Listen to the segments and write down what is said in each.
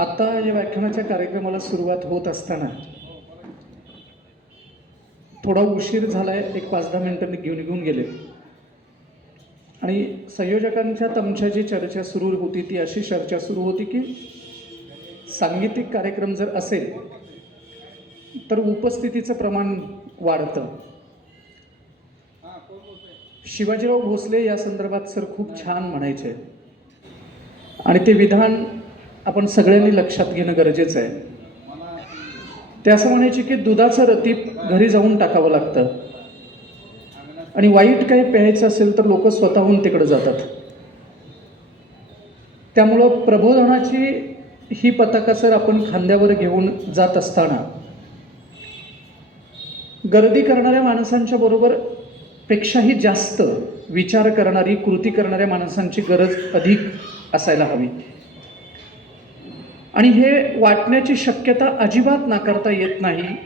आत्ता या व्याख्यानाच्या कार्यक्रमाला सुरुवात होत असताना थोडा उशीर झालाय एक पाच दहा मिनिटं मी घेऊन घेऊन गेले. आणि संयोजकांच्या तमच्या जी चर्चा सुरू होती ती अशी चर्चा सुरू होती की सांगीतिक कार्यक्रम जर असेल तर उपस्थितीचं प्रमाण वाढतं. शिवाजीराव भोसले या संदर्भात सर खूप छान म्हणायचे. आणि ते विधान आपण सगळ्यांनी लक्षात घेणं गरजेचं आहे. ते असं म्हणायचे की दुधाचं रतीप घरी जाऊन टाकावं लागतं. आणि वाईट काही प्यायचं असेल तर लोक स्वतःहून तिकडे जातात. त्यामुळं प्रबोधनाची ही पताका सर आपण खांद्यावर घेऊन जात असताना गर्दी करणाऱ्या माणसांच्या बरोबर पेक्षाही जास्त विचार करणारी कृती करणाऱ्या माणसांची गरज अधिक असायला हवी. आणि हे वाटण्याची शक्यता अजिबात नाकारता येत नाही.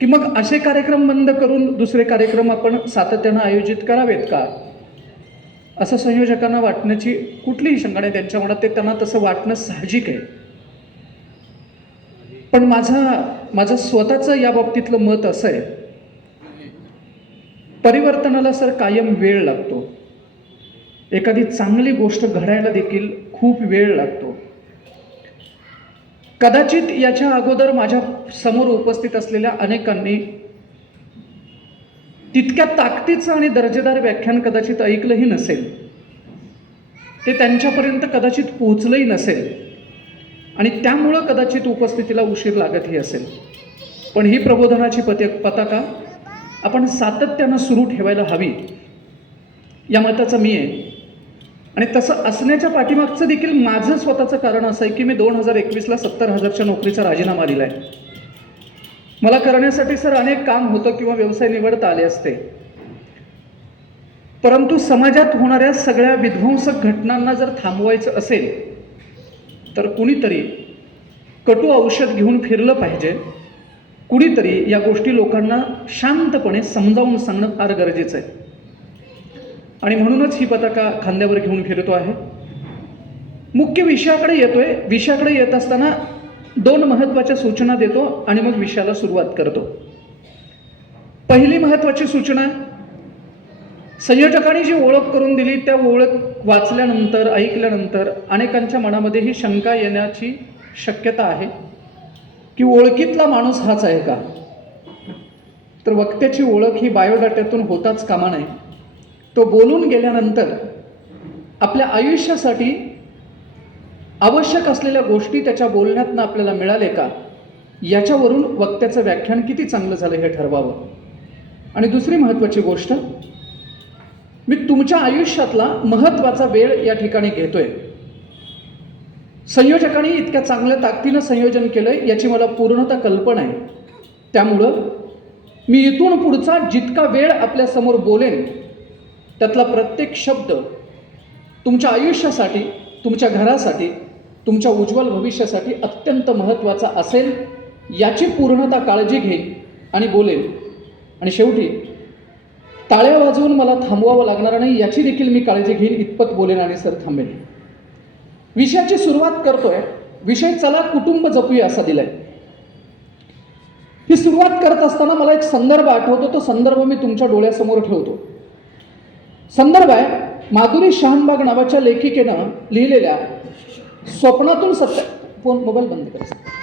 की मग असे कार्यक्रम बंद करून दुसरे कार्यक्रम आपण सातत्यानं आयोजित करावेत का? असं संयोजकांना वाटण्याची कुठलीही शंका नाही. त्यांच्या मनात ते त्यांना तसं वाटणं साहजिक आहे. पण माझा माझं स्वतःचं या बाबतीतलं मत असं आहे. परिवर्तनाला सर कायम वेळ लागतो. एखादी चांगली गोष्ट घडायला देखील खूप वेळ लागतो. कदाचित याच्या अगोदर माझ्यासमोर उपस्थित असलेल्या अनेकांनी तितक्या ताकदीचं आणि दर्जेदार व्याख्यान कदाचित ऐकलंही नसेल. ते त्यांच्यापर्यंत कदाचित पोहोचलंही नसेल. आणि त्यामुळं कदाचित उपस्थितीला उशीर लागतही असेल. पण ही प्रबोधनाची पते पताका आपण सातत्यानं सुरू ठेवायला हवी. या मताचं मी आहे. आणि तसं असण्याच्या पाठीमागचं देखील माझं स्वतःचं कारण असं आहे की मी दोन हजार एकवीसला सत्तर हजारच्या नोकरीचा राजीनामा दिला आहे मला करण्यासाठी सर अनेक काम होतं किंवा व्यवसाय निवडता आले असते. परंतु समाजात होणाऱ्या सगळ्या विध्वंसक घटनांना जर थांबवायचं असेल तर कुणीतरी कटू औषध घेऊन फिरलं पाहिजे. कुणीतरी या गोष्टी लोकांना शांतपणे समजावून सांगणं फार गरजेचं आहे. आणि म्हणूनच ही पताका खांद्यावर घेऊन फिरतो आहे. मुख्य विषयाकडे येतोय. विषयाकडे येत असताना दोन महत्त्वाच्या सूचना देतो आणि मग विषयाला सुरुवात करतो. पहिली महत्त्वाची सूचना संयोजकांनी जी ओळख करून दिली त्या ओळख वाचल्यानंतर ऐकल्यानंतर अनेकांच्या मनामध्ये ही शंका येण्याची शक्यता आहे. की ओळखीतला माणूस हाच आहे का? तर वक्त्याची ओळख ही बायोडाट्यातून होताच कामा नये. तो बोलून गेल्यानंतर आपल्या आयुष्यासाठी आवश्यक असलेल्या गोष्टी त्याच्या बोलण्यातनं आपल्याला मिळाले का? याच्यावरून वक्त्याचं व्याख्यान किती चांगलं झालं हे ठरवावं. आणि दुसरी महत्त्वाची गोष्ट मी तुमच्या आयुष्यातला महत्त्वाचा वेळ या ठिकाणी घेतोय. संयोजकांनी इतक्या चांगल्या ताकदीनं संयोजन केलं आहे याची मला पूर्णतः कल्पना आहे. त्यामुळं मी इथून पुढचा जितका वेळ आपल्यासमोर बोलेन त्यातला प्रत्येक शब्द तुमच्या आयुष्यासाठी तुमच्या घरासाठी तुमच्या उज्ज्वल भविष्यासाठी अत्यंत महत्त्वाचा असेल याची पूर्णता काळजी घेईन आणि बोलेन. आणि शेवटी टाळ्या वाजवून मला थांबवावं लागणार नाही याची देखील मी काळजी घेईन इतपत बोलेन आणि सर थांबेन. विषयाची सुरुवात करतोय. विषय चला कुटुंब जपूया असा दिलाय. ही सुरुवात करत असताना मला एक संदर्भ आठवतो तो संदर्भ मी तुमच्या डोळ्यासमोर ठेवतो. संदर्भ आहे माधुरी शहानबाग नावाच्या लेखिकेनं लिहिलेल्या स्वप्नातून सत्य फोन मोबाईल बंद करायचा